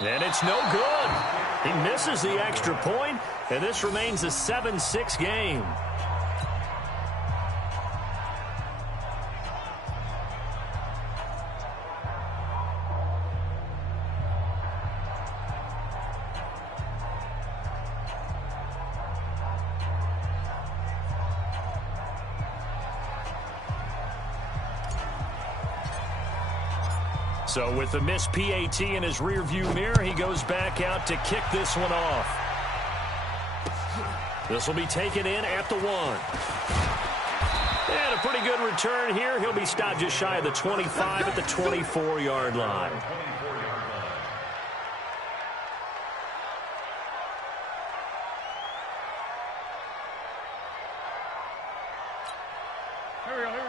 And it's no good. He misses the extra point, and this remains a 7-6 game. So with the missed PAT in his rearview mirror, he goes back out to kick this one off. This will be taken in at the 1. And a pretty good return here. He'll be stopped just shy of the 25 at the 24-yard line.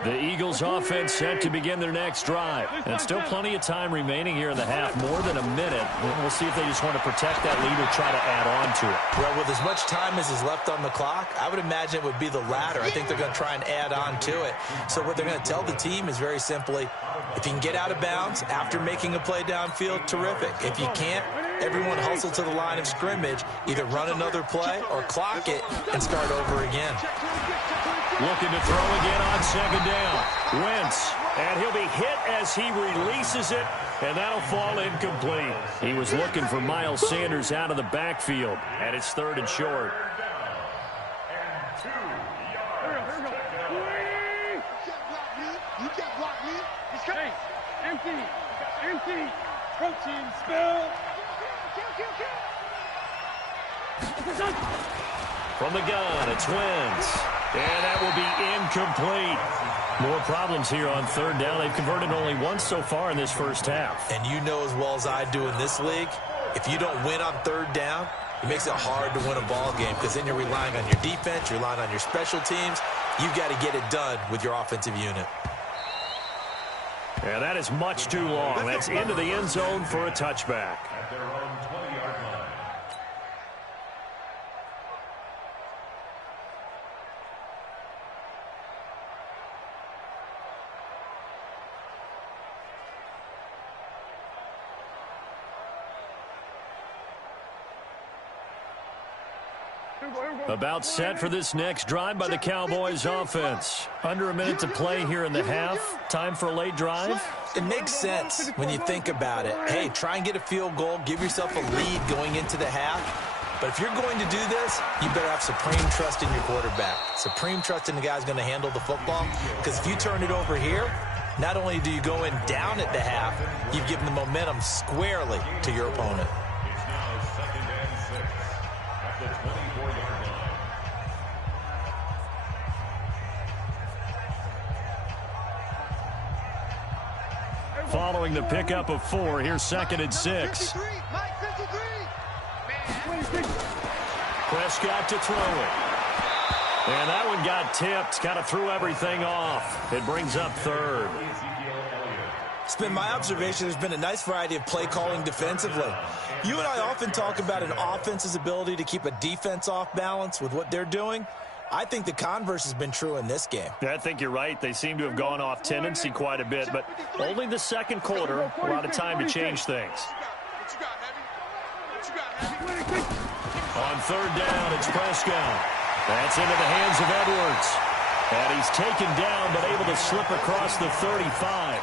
The Eagles offense set to begin their next drive. And still plenty of time remaining here in the half, more than a minute. We'll see if they just want to protect that lead or try to add on to it. Well, with as much time as is left on the clock, I would imagine it would be the latter. I think they're going to try and add on to it. So what they're going to tell the team is very simply, if you can get out of bounds after making a play downfield, terrific. If you can't, everyone hustle to the line of scrimmage, either run another play or clock it and start over again. Looking to throw again on second down. Wentz, and he'll be hit as he releases it, and that'll fall incomplete. He was looking for Miles Sanders out of the backfield, and it's 3rd and short. You can't block me. Hey, empty, protein spill. From the gun, it's Wentz. And that will be incomplete. More problems here on 3rd down. They've converted only once so far in this first half. And you know as well as I do in this league, if you don't win on 3rd down, it makes it hard to win a ball game because then you're relying on your defense, you're relying on your special teams. You've got to get it done with your offensive unit. Yeah, that is much too long. That's into the end zone for a touchback. About set for this next drive by the Cowboys offense. Under a minute to play here in the half. Time for a late drive. It makes sense when you think about it. Hey, try and get a field goal. Give yourself a lead going into the half. But if you're going to do this, you better have supreme trust in your quarterback. Supreme trust in the guy's going to handle the football. Because if you turn it over here, not only do you go in down at the half, you've given the momentum squarely to your opponent. Following the pickup of 4, here's 2nd and 6. Prescott to throw it. And that one got tipped, kind of threw everything off. It brings up 3rd. It's been my observation there's been a nice variety of play calling defensively. You and I often talk about an offense's ability to keep a defense off balance with what they're doing. I think the converse has been true in this game. I think you're right. They seem to have gone off tendency quite a bit, but only the second quarter, a lot of time to change things. On 3rd down, it's Prescott. That's into the hands of Edwards. And he's taken down, but able to slip across the 35.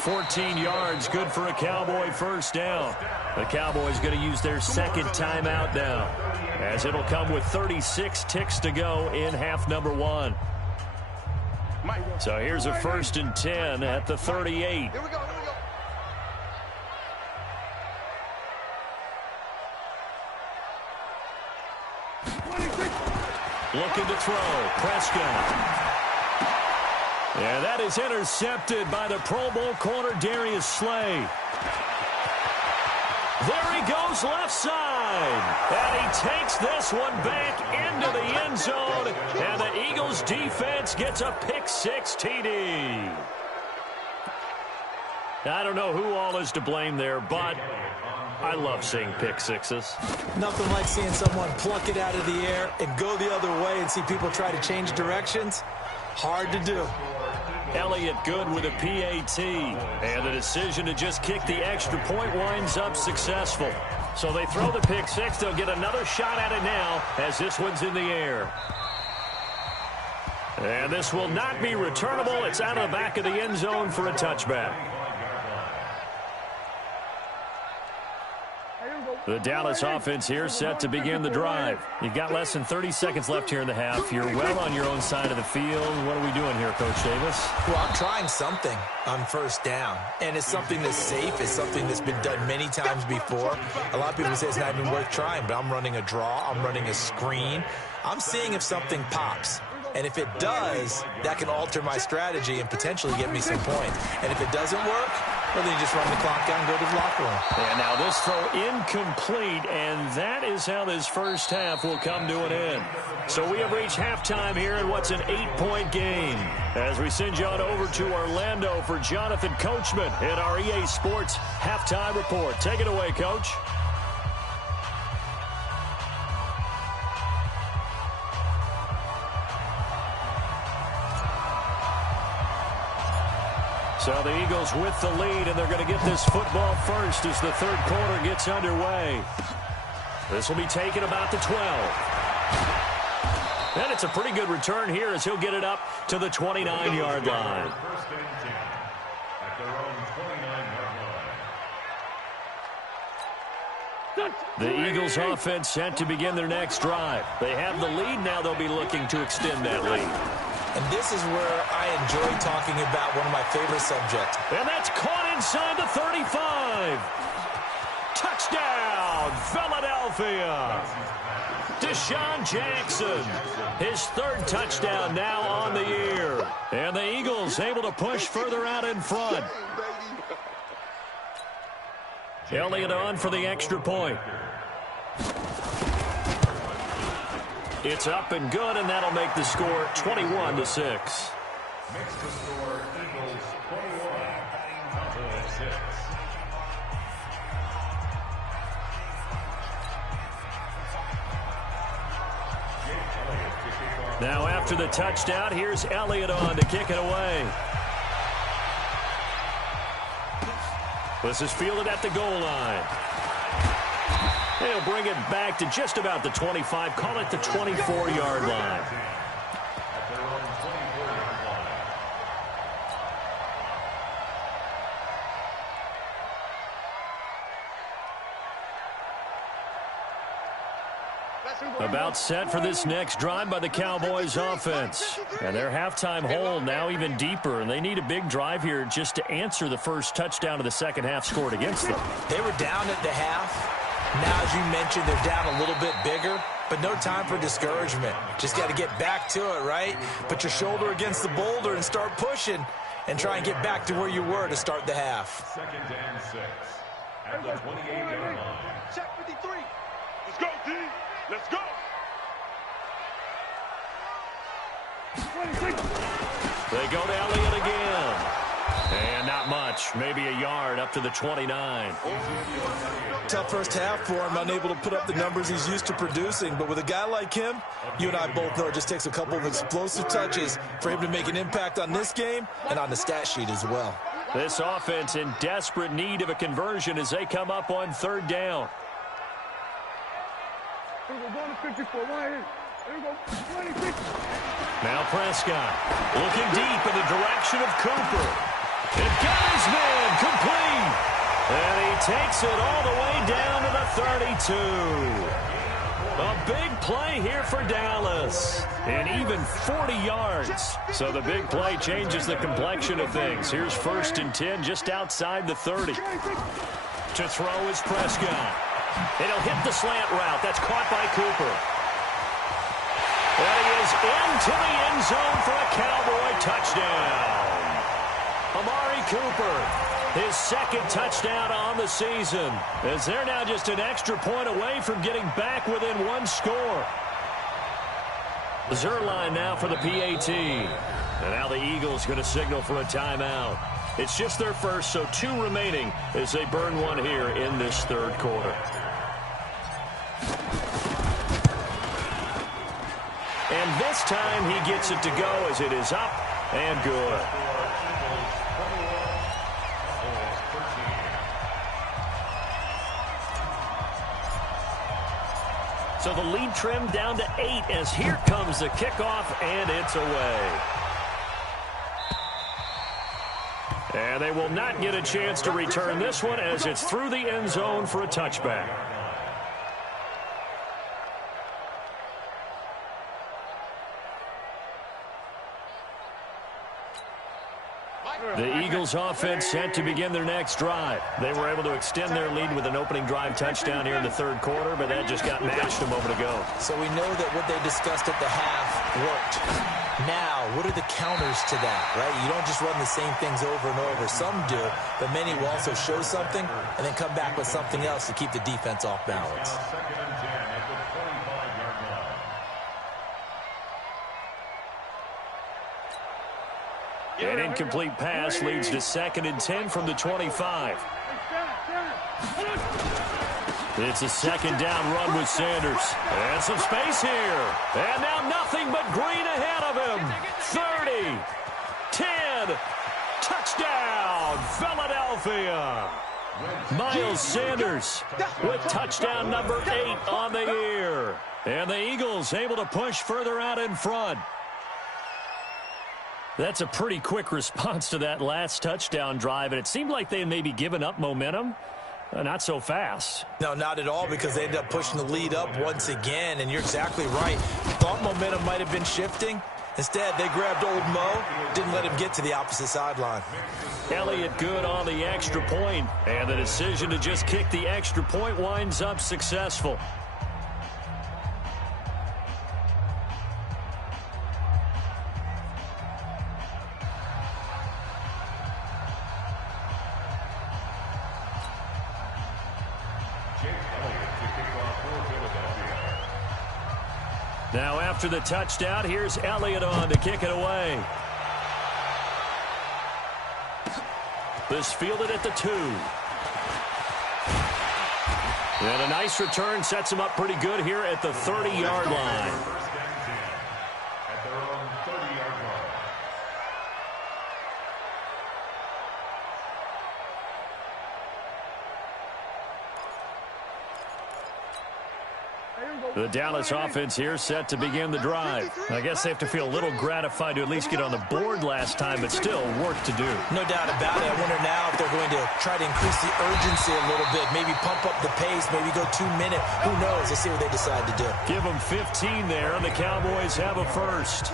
14 yards, good for a Cowboy 1st down. The Cowboys going to use their 2nd timeout now, as it'll come with 36 ticks to go in half number 1. So here's a 1st and 10 at the 38. Here we go. Looking to throw, Prescott. And that is intercepted by the Pro Bowl corner, Darius Slay. There he goes left side. And he takes this one back into the end zone. And the Eagles defense gets a pick-6 TD. I don't know who all is to blame there, but I love seeing pick-6s. Nothing like seeing someone pluck it out of the air and go the other way and see people try to change directions. Hard to do. Elliott good with a PAT. And the decision to just kick the extra point winds up successful. So they throw the pick six. They'll get another shot at it now as this one's in the air. And this will not be returnable. It's out of the back of the end zone for a touchback. The Dallas offense here set to begin the drive. You've got less than 30 seconds left here in the half. You're well on your own side of the field. What are we doing here, Coach Davis? Well, I'm trying something on first down, and it's something that's safe. It's something that's been done many times before. A lot of people say it's not even worth trying, but I'm running a draw. I'm running a screen. I'm seeing if something pops. And if it does, that can alter my strategy and potentially get me some points. And if it doesn't work, well, then you just run the clock down and go to the locker room. And now this throw incomplete, and that is how this first half will come to an end. So we have reached halftime here in what's an 8-point game. As we send you on over to Orlando for Jonathan Coachman in our EA Sports Halftime Report. Take it away, Coach. So the Eagles with the lead, and they're going to get this football first as the third quarter gets underway. This will be taken about the 12. And it's a pretty good return here as he'll get it up to the 29-yard line. The Eagles offense set to begin their next drive. They have the lead now. They'll be looking to extend that lead. And this is where I enjoy talking about one of my favorite subjects. And that's caught inside the 35. Touchdown, Philadelphia. Deshaun Jackson, his third touchdown now on the year. And the Eagles able to push further out in front. Elliott on for the extra point. It's up and good, and that'll make the score 21-6. Makes the score Eagles 21-6. Now after the touchdown, here's Elliott on to kick it away. This is fielded at the goal line. They'll bring it back to just about the 25, call it the 24-yard line. About set for this next drive by the Cowboys offense. And their halftime hole now even deeper, and they need a big drive here just to answer the first touchdown of the second half scored against them. They were down at the half. Now, as you mentioned, they're down a little bit bigger, but no time for discouragement. Just got to get back to it, right? Put your shoulder against the boulder and start pushing and try and get back to where you were to start the half. 2nd and 6 at the 28-yard line. Check 53. Let's go, D. Let's go. They go to Elliott again. And not much, maybe a yard up to the 29. Tough first half for him, unable to put up the numbers he's used to producing. But with a guy like him, you and I both know it just takes a couple of explosive touches for him to make an impact on this game and on the stat sheet as well. This offense in desperate need of a conversion as they come up on third down. Now Prescott looking deep in the direction of Cooper. It got his man complete. And he takes it all the way down to the 32. A big play here for Dallas. And even 40 yards. So the big play changes the complexion of things. Here's 1st and 10 just outside the 30. To throw is Prescott. And he'll hit the slant route. That's caught by Cooper. And he is into the end zone for a Cowboy touchdown. Amari Cooper, his second touchdown on the season, as they're now just an extra point away from getting back within one score. Zerline now for the PAT. And now the Eagles going to signal for a timeout. It's just their first, so 2 remaining as they burn one here in this third quarter. And this time he gets it to go as it is up and good. So the lead trimmed down to 8 as here comes the kickoff, and it's away. And they will not get a chance to return this one as it's through the end zone for a touchback. The Eagles offense set to begin their next drive. They were able to extend their lead with an opening drive touchdown here in the third quarter, but that just got matched a moment ago. So we know that what they discussed at the half worked. Now, what are the counters to that, right? You don't just run the same things over and over. Some do, but many will also show something and then come back with something else to keep the defense off balance. An incomplete pass leads to 2nd and 10 from the 25. It's a 2nd down run with Sanders. And some space here. And now nothing but green ahead of him. 30, 10, touchdown, Philadelphia. Miles Sanders with touchdown number 8 on the year. And the Eagles able to push further out in front. That's a pretty quick response to that last touchdown drive, and it seemed like they had maybe given up momentum. Not so fast. No, not at all, because they ended up pushing the lead up once again, and you're exactly right. Thought momentum might have been shifting. Instead, they grabbed old Mo, didn't let him get to the opposite sideline. Elliott good on the extra point, and the decision to just kick the extra point winds up successful. Now after the touchdown, here's Elliott on to kick it away. This fielded at the 2. And a nice return sets him up pretty good here at the 30-yard line. At their own 30-yard line. The Dallas offense here set to begin the drive. I guess they have to feel a little gratified to at least get on the board last time, but still work to do. No doubt about it. I wonder now if they're going to try to increase the urgency a little bit, maybe pump up the pace, maybe go 2 minute. Who knows? Let's see what they decide to do. Give them 15 there, and the Cowboys have a first.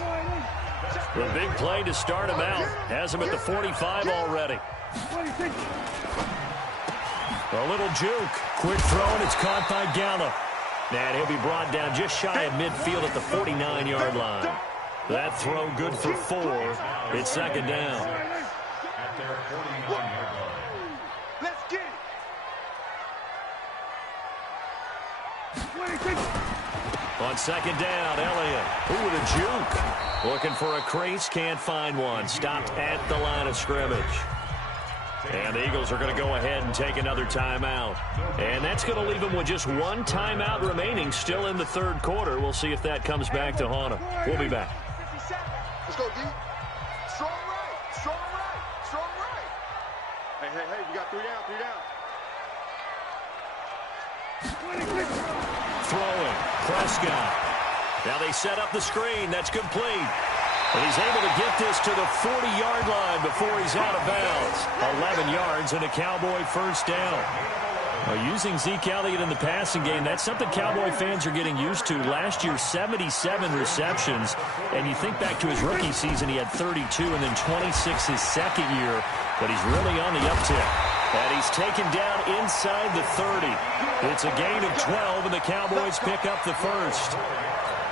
The big play to start him out. Has him at the 45 already. A little juke. Quick throw, and it's caught by Gallup. And he'll be brought down just shy of midfield at the 49-yard line. That throw good for 4. It's 2nd down. At their 49-yard line. Let's get it. On 2nd down, Elliott. Ooh, the juke. Looking for a crease, can't find one. Stopped at the line of scrimmage. And the Eagles are going to go ahead and take another timeout. And that's going to leave them with just 1 timeout remaining still in the third quarter. We'll see if that comes back to haunt them. We'll be back. Let's go, D. Strong right. Strong right. Strong right. Hey, we got 3 down. Throwing. Prescott. Now they set up the screen. That's complete. And he's able to get this to the 40-yard line before he's out of bounds. 11 yards and a Cowboy first down. Using Zeke Elliott in the passing game, that's something Cowboy fans are getting used to. Last year, 77 receptions. And you think back to his rookie season, he had 32 and then 26 his second year. But he's really on the uptick. And he's taken down inside the 30. It's a gain of 12, and the Cowboys pick up the first.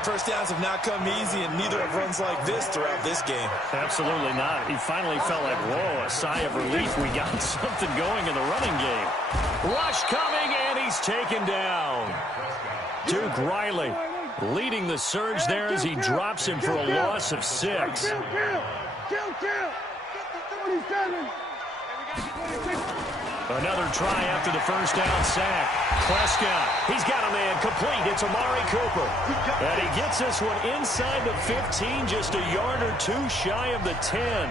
First downs have not come easy, and neither have runs like this throughout this game. Absolutely not. He finally felt like, whoa, a sigh of relief. We got something going in the running game. Rush coming, and he's taken down. Duke Riley leading the surge there as he drops him for a loss of 6. Another try after the first down sack. Prescott, he's got a man complete. It's Amari Cooper. And he gets this one inside the 15, just a yard or 2 shy of the 10.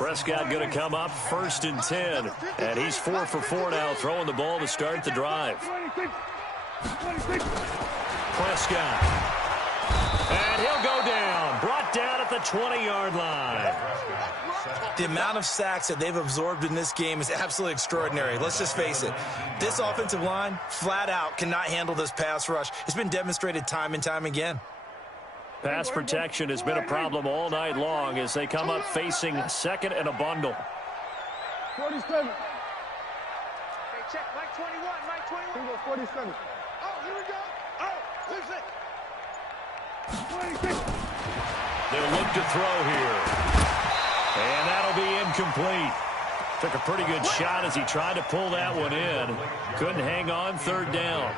Prescott going to come up 1st and 10. And he's 4 for 4 now, throwing the ball to start the drive. Prescott. And he'll go down. Brought down at the 20-yard line. The amount of sacks that they've absorbed in this game is absolutely extraordinary. Let's just face it. This offensive line, flat out, cannot handle this pass rush. It's been demonstrated time and time again. Pass protection has been a problem all night long as they come up facing 2nd and a bundle. 47. Hey, check. Mike 21. Mike 21. 47. Oh, here we go. Oh, who's it? 26. They'll look to throw here. And that'll be incomplete. Took a pretty good shot as he tried to pull that one in. Couldn't hang on 3rd down.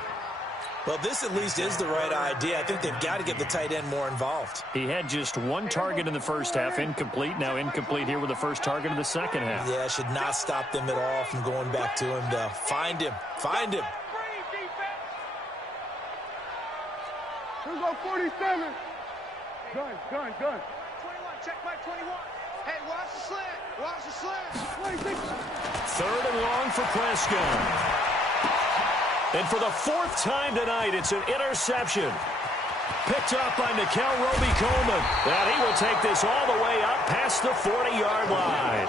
Well, this at least is the right idea. I think they've got to get the tight end more involved. He had just 1 target in the first half, incomplete. Now incomplete here with the first target of the second half. Yeah, should not stop them at all from going back to him, though. Find him. Find him. Here's go 47. Gun. 21. Check Mike 21. Hey, watch the slant. Watch the slant. 26. 3rd and long for Prescott. And for the 4th time tonight, it's an interception. Picked up by Nickel Roby-Coleman. And he will take this all the way up past the 40-yard line.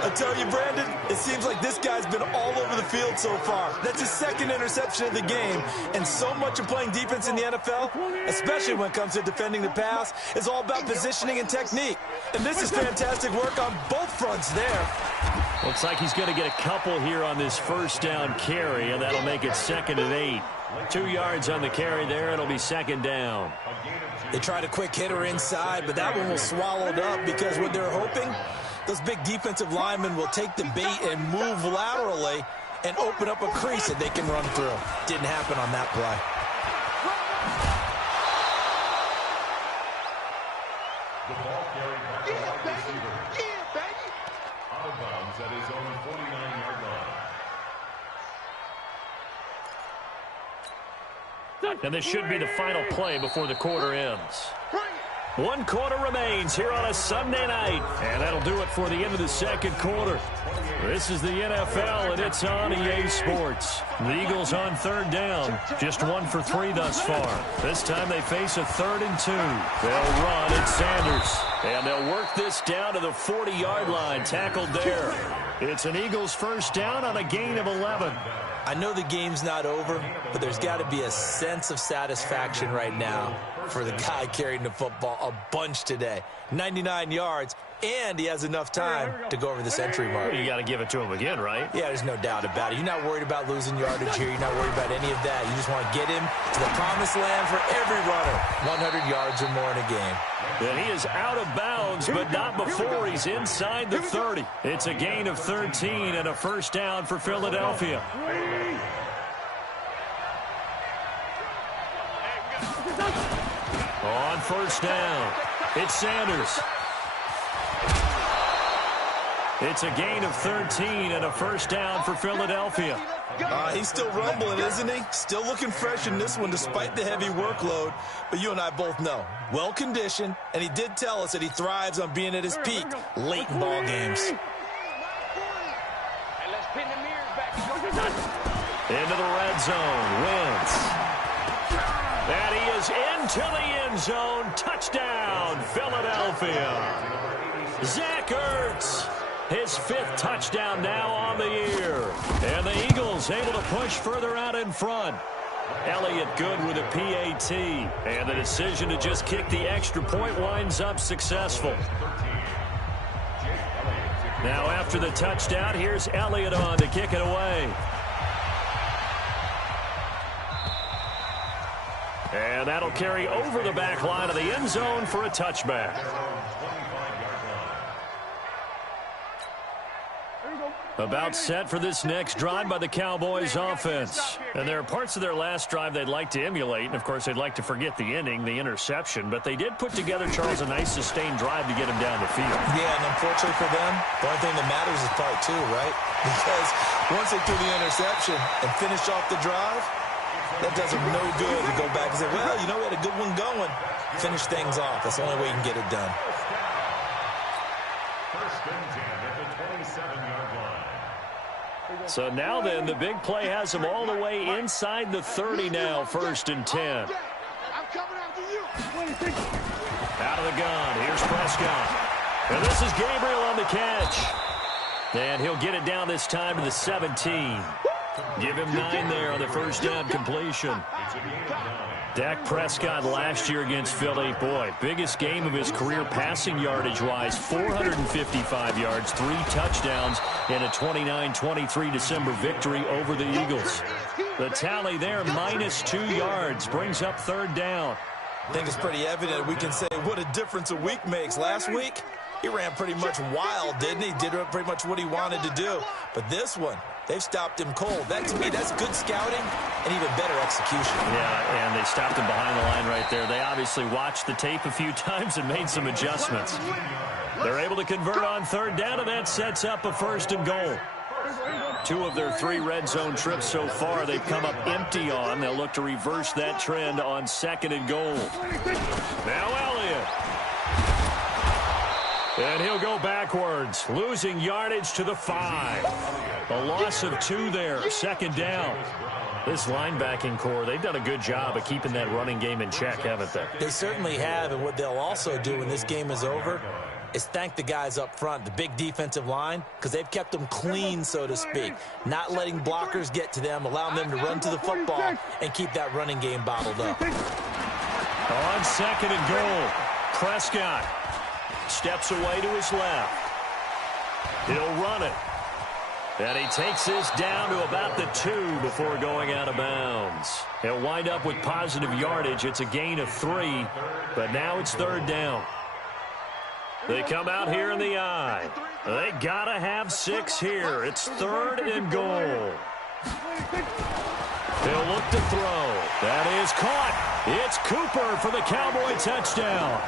I tell you, Brandon, it seems like this guy's been all over the field so far. That's his 2nd interception of the game. And so much of playing defense in the NFL, especially when it comes to defending the pass, is all about positioning and technique. And this is fantastic work on both fronts there. Looks like he's going to get a couple here on this 1st down carry, and that'll make it 2nd and 8. 2 yards on the carry there. It'll be 2nd down. They tried a quick hitter inside, but that one was swallowed up because what they're hoping, those big defensive linemen will take the bait and move laterally and open up a crease that they can run through. Didn't happen on that play. The ball carried by the wide receiver. Yeah, baby. Out of bounds at his own 49-yard line. And this should be the final play before the quarter ends. 1 quarter remains here on a Sunday night. And that'll do it for the end of the 2nd quarter. This is the NFL, and it's on EA Sports. The Eagles on 3rd down. Just 1 for 3 thus far. This time they face a 3rd and 2. They'll run at Sanders. And they'll work this down to the 40-yard line. Tackled there. It's an Eagles 1st down on a gain of 11. I know the game's not over, but there's got to be a sense of satisfaction right now for the guy carrying the football a bunch today. 99 yards, and he has enough time to go over the century mark. You got to give it to him again, right? Yeah, there's no doubt about it. You're not worried about losing yardage here. You're not worried about any of that. You just want to get him to the promised land for every runner. 100 yards or more in a game. And he is out of bounds, but not before he's inside the 30. It's a gain of 13 and a 1st down for Philadelphia. On 1st down, it's Sanders. It's a gain of 13 and a 1st down for Philadelphia. He's still rumbling, isn't he? Still looking fresh in this one despite the heavy workload. But you and I both know, well-conditioned, and he did tell us that he thrives on being at his peak late in ball games. Into the red zone, Wentz. And he is into the end zone. Touchdown, Philadelphia. Zach Ertz. His 5th touchdown now on the year. And the Eagles able to push further out in front. Elliott good with a PAT. And the decision to just kick the extra point winds up successful. Now after the touchdown, here's Elliott on to kick it away. And that'll carry over the back line of the end zone for a touchback. About set for this next drive by the Cowboys offense. And there are parts of their last drive they'd like to emulate. And, of course, they'd like to forget the ending, the interception. But they did put together, Charles, a nice sustained drive to get him down the field. Yeah, and unfortunately for them, the only thing that matters is part 2, right? Because once they threw the interception and finished off the drive, that does them no good to go back and say, well, you know, we had a good one going. Finish things off. That's the only way you can get it done. First and 10 at the 27-yard line. So now then, the big play has them all the way inside the 30 now, first and 10. I'm coming after you. Out of the gun, here's Prescott. And this is Gabriel on the catch. And he'll get it down this time to the 17. Give him 9 there on the first down completion. Dak Prescott last year against Philly, boy, biggest game of his career passing yardage-wise, 455 yards, 3 touchdowns in a 29-23 December victory over the Eagles. The tally there, -2 yards, brings up third down. I think it's pretty evident we can say what a difference a week makes. Last week, he ran pretty much wild, didn't he? Did pretty much what he wanted to do. But this one, they've stopped him cold. That, to me, that's good scouting and even better execution. Yeah, and they stopped him behind the line right there. They obviously watched the tape a few times and made some adjustments. They're able to convert on third down, and that sets up a first and goal. 2 of their 3 red zone trips so far, they've come up empty on. They'll look to reverse that trend on second and goal. Now Elliott. And he'll go backwards, losing yardage to the 5. A loss of 2 there, second down. This linebacking core, they've done a good job of keeping that running game in check, haven't they? They certainly have, and what they'll also do when this game is over is thank the guys up front, the big defensive line, because they've kept them clean, so to speak, not letting blockers get to them, allowing them to run to the football and keep that running game bottled up. On second and goal, Prescott steps away to his left. He'll run it. And he takes this down to about the 2 before going out of bounds. He'll wind up with positive yardage. It's a gain of 3, but now it's third down. They come out here in the eye. They got to have 6 here. It's third and goal. He'll look to throw. That is caught. It's Cooper for the Cowboy touchdown.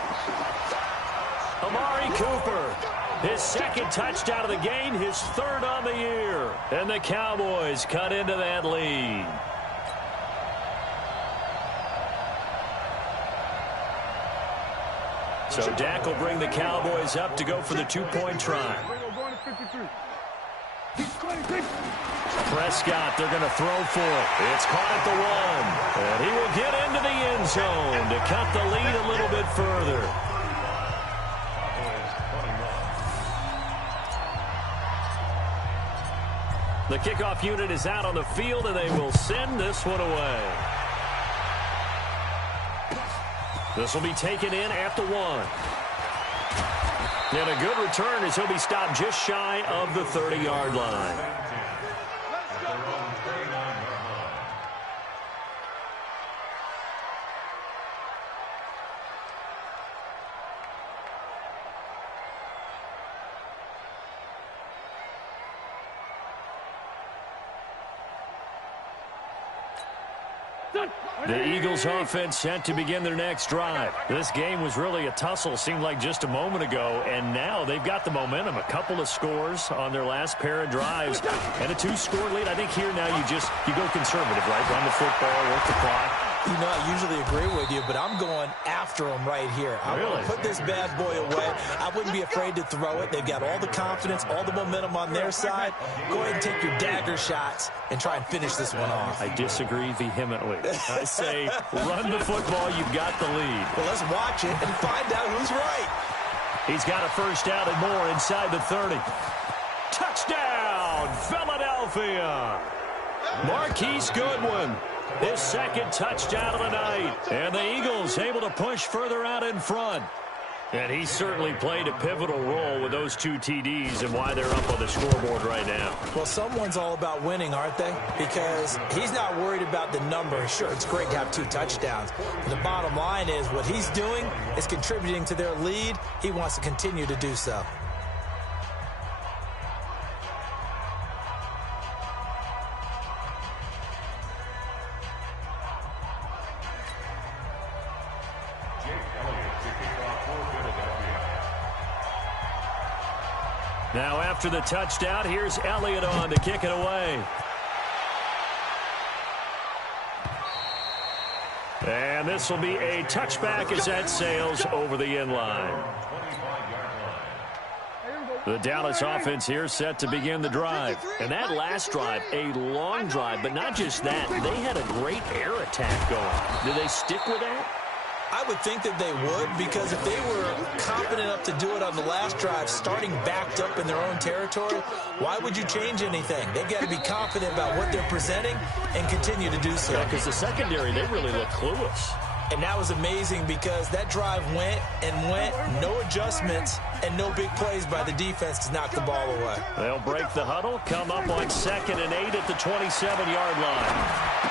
Amari Cooper, his second touchdown of the game, his 3rd on the year. And the Cowboys cut into that lead. So Dak will bring the Cowboys up to go for the 2-point try. Prescott, they're going to throw for it. It's caught at the 1. And he will get into the end zone to cut the lead a little bit further. The kickoff unit is out on the field, and they will send this one away. This will be taken in at the 1. And a good return as he'll be stopped just shy of the 30-yard line. The Eagles offense set to begin their next drive. This game was really a tussle, seemed like just a moment ago, and now they've got the momentum. A couple of scores on their last pair of drives and a 2-score lead. I think here now you go conservative, right? Run the football, work the clock. You know, I usually agree with you, but I'm going after him right here. I want to put this bad boy away. I wouldn't be afraid to throw it. They've got all the confidence, all the momentum on their side. Go ahead and take your dagger shots and try and finish this one off. I disagree vehemently. I say run the football. You've got the lead. Well, let's watch it and find out who's right. He's got a first down and more inside the 30. Touchdown, Philadelphia. Marquise Goodwin. His second touchdown of the night. And the Eagles able to push further out in front. And he certainly played a pivotal role with those 2 TDs and why they're up on the scoreboard right now. Well, someone's all about winning, aren't they? Because he's not worried about the number. Sure, it's great to have 2 touchdowns. But the bottom line is what he's doing is contributing to their lead. He wants to continue to do so. Now after the touchdown, here's Elliott on to kick it away. And this will be a touchback as that sails over the end line. The Dallas offense here set to begin the drive. And that last drive, a long drive, but not just that. They had a great air attack going. Do they stick with that? I would think that they would, because if they were confident enough to do it on the last drive, starting backed up in their own territory, why would you change anything? They've got to be confident about what they're presenting and continue to do so. Yeah, because the secondary, they really look clueless. And that was amazing because that drive went and went, no adjustments, and no big plays by the defense to knock the ball away. They'll break the huddle, come up on 2nd and 8 at the 27-yard line.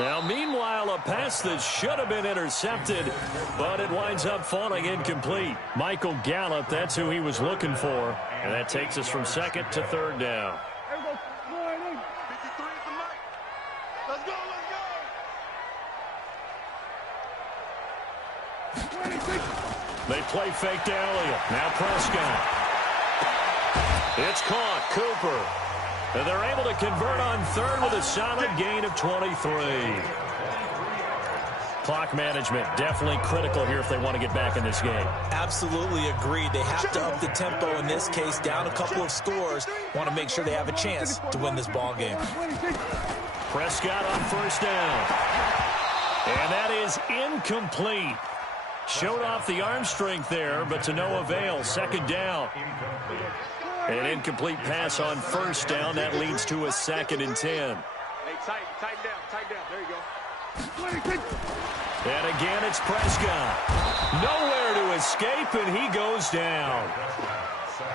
Now, meanwhile, a pass that should have been intercepted, but it winds up falling incomplete. Michael Gallup, that's who he was looking for, and that takes us from 2nd to 3rd down. 53 at the mic. Let's go, let's go. They play fake to Elliott. Now Prescott. It's caught. Cooper. And they're able to convert on 3rd with a solid gain of 23. Clock management definitely critical here if they want to get back in this game. Absolutely agreed. They have to up the tempo in this case, down a couple of scores. Want to make sure they have a chance to win this ball game. Prescott on 1st down. And that is incomplete. Showed off the arm strength there, but to no avail. 2nd down. An incomplete pass on 1st down. That leads to a 2nd and 10. Hey, tighten down. There you go. And again, it's Prescott. Nowhere to escape, and he goes down.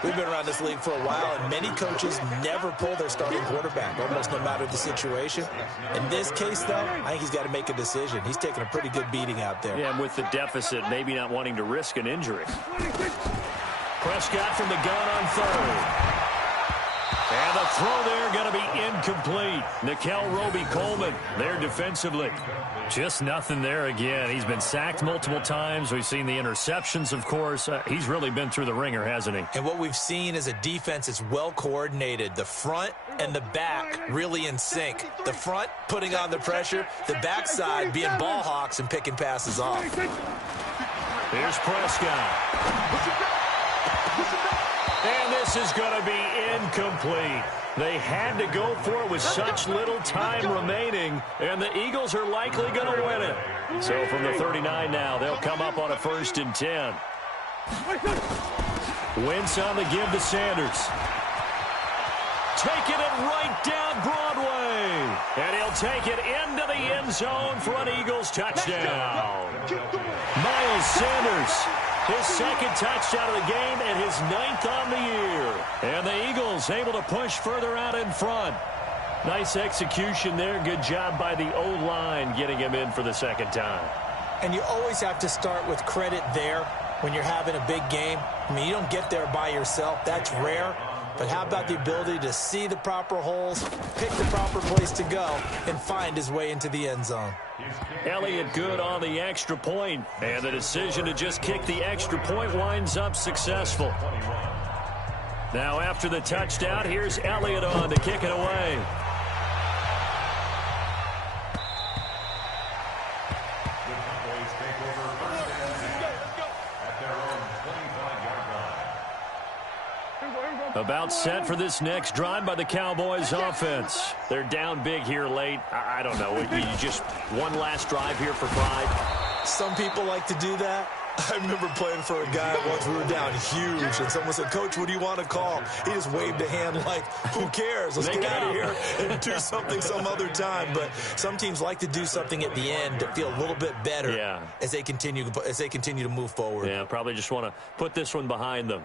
We've been around this league for a while, and many coaches never pull their starting quarterback, almost no matter the situation. In this case, though, I think he's got to make a decision. He's taking a pretty good beating out there. Yeah, and with the deficit, maybe not wanting to risk an injury. Prescott from the gun on 3rd. And the throw there going to be incomplete. Nickel Roby-Coleman there defensively. Just nothing there again. He's been sacked multiple times. We've seen the interceptions, of course. He's really been through the ringer, hasn't he? And what we've seen is a defense that's well coordinated. The front and the back really in sync. The front putting on the pressure. The backside being ball hawks and picking passes off. Here's Prescott. And this is going to be incomplete. They had to go for it with such little time remaining, and the Eagles are likely going to win it. So from the 39 now, they'll come up on a 1st and 10. Wentz on the give to Sanders. Taking it right down Broadway. And he'll take it into the end zone for an Eagles touchdown. Miles Sanders. His 2nd touchdown of the game and his 9th on the year. And the Eagles able to push further out in front. Nice execution there. Good job by the O-line getting him in for the 2nd time. And you always have to start with credit there when you're having a big game. I mean, you don't get there by yourself. That's rare. But how about the ability to see the proper holes, pick the proper place to go, and find his way into the end zone? Elliott good on the extra point, and the decision to just kick the extra point winds up successful. Now after the touchdown, here's Elliott on to kick it away. About set for this next drive by the Cowboys offense. They're down big here late. I don't know. You just one last drive here for pride? Some people like to do that. I remember playing for a guy once. We were down huge, and someone said, "Coach, what do you want to call?" He just waved a hand like, who cares? Let's get out of here and do something some other time. But some teams like to do something at the end to feel a little bit better as they continue to move forward. Yeah, probably just want to put this one behind them.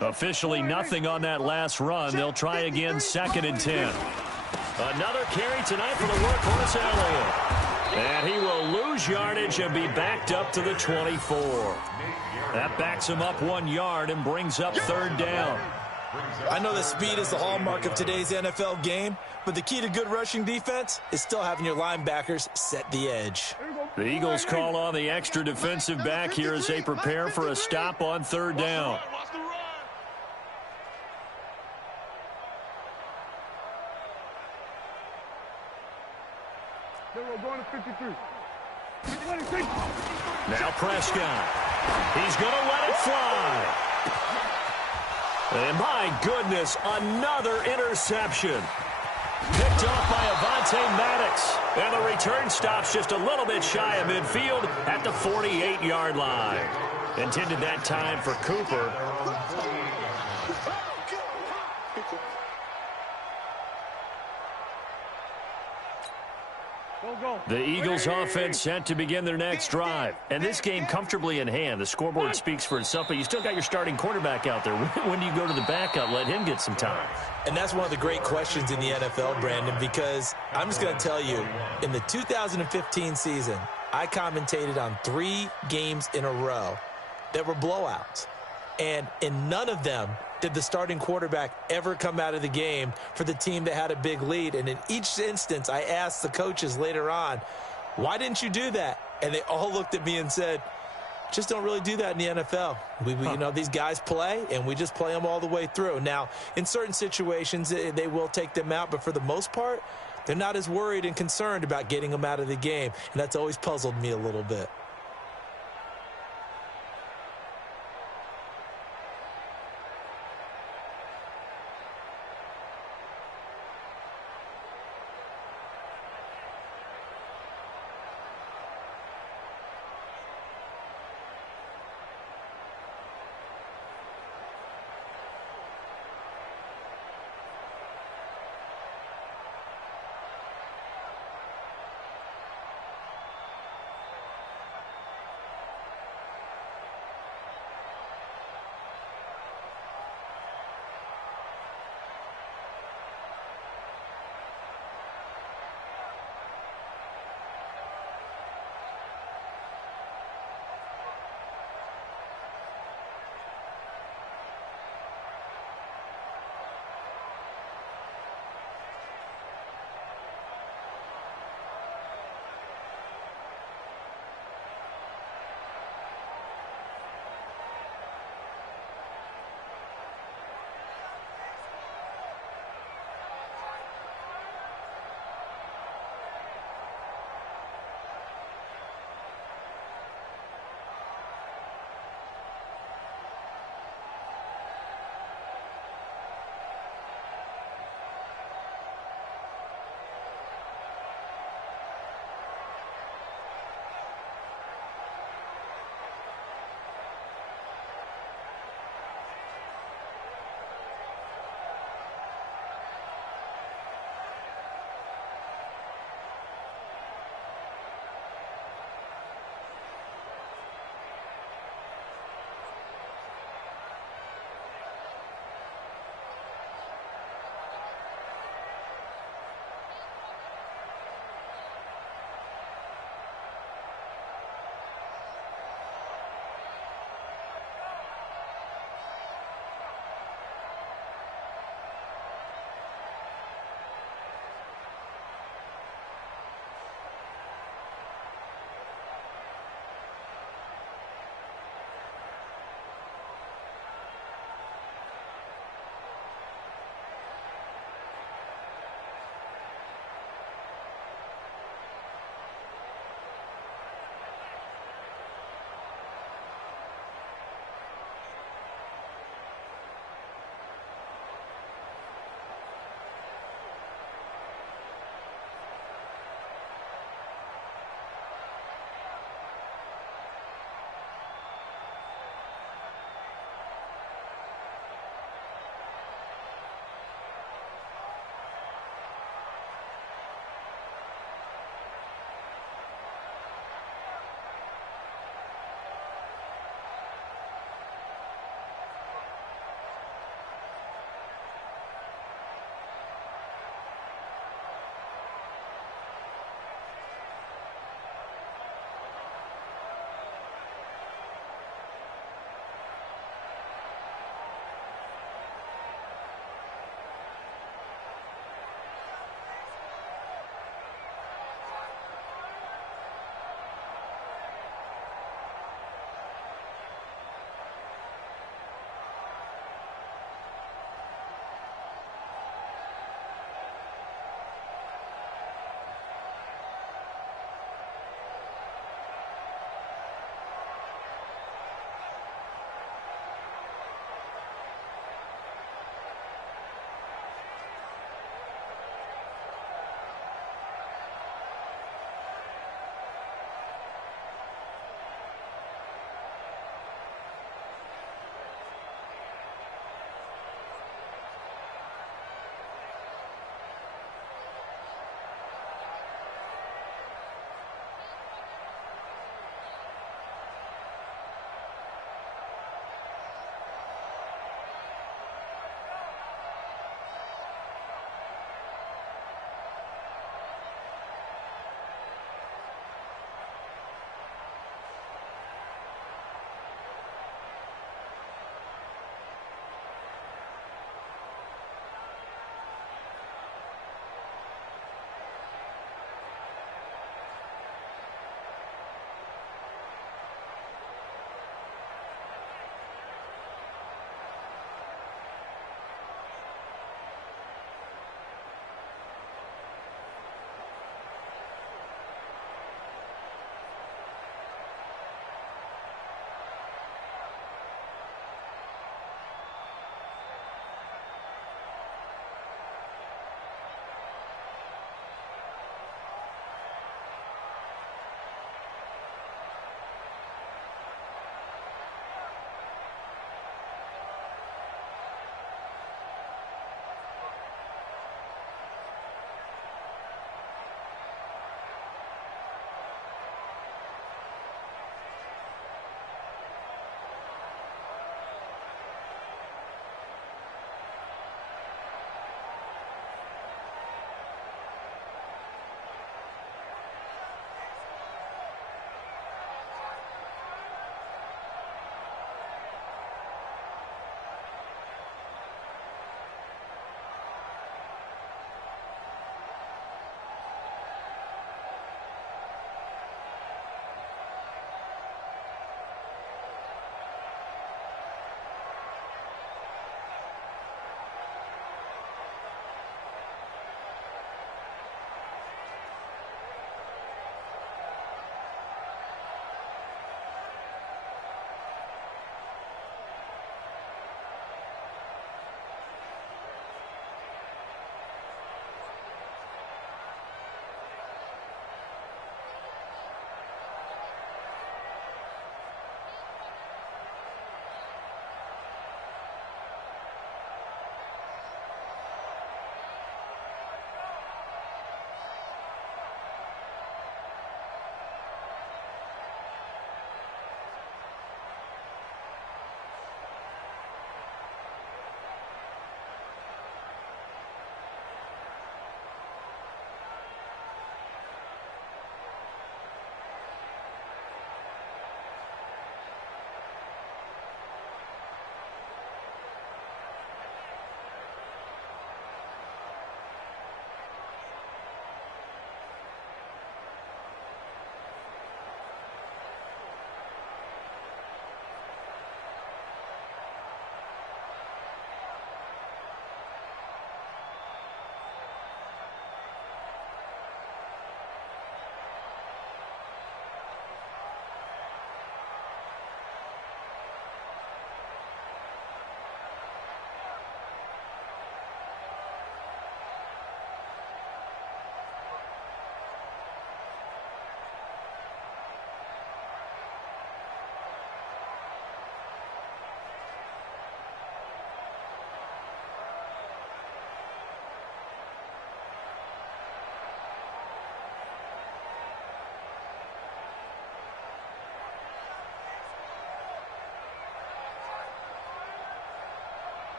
Officially nothing on that last run. They'll try again, 2nd and 10. Another carry tonight for the workhorse Elliott. And he will lose yardage and be backed up to the 24. That backs him up 1 yard and brings up 3rd down. I know that speed is the hallmark of today's NFL game, but the key to good rushing defense is still having your linebackers set the edge. The Eagles call on the extra defensive back here as they prepare for a stop on 3rd down. Now Prescott. He's going to let it fly. And my goodness, another interception. Picked off by Avonte Maddox. And the return stops just a little bit shy of midfield at the 48-yard line. Intended that time for Cooper. The Eagles offense set to begin their next drive. And this game comfortably in hand. The scoreboard speaks for itself, but you still got your starting quarterback out there. When do you go to the backup, let him get some time? And that's one of the great questions in the NFL, Brandon, because I'm just going to tell you, in the 2015 season, I commentated on 3 games in a row that were blowouts. And in none of them did the starting quarterback ever come out of the game for the team that had a big lead. And in each instance, I asked the coaches later on, why didn't you do that? And they all looked at me and said, just don't really do that in the NFL. You know, these guys play, and we just play them all the way through. Now, in certain situations, they will take them out, but for the most part, they're not as worried and concerned about getting them out of the game. And that's always puzzled me a little bit.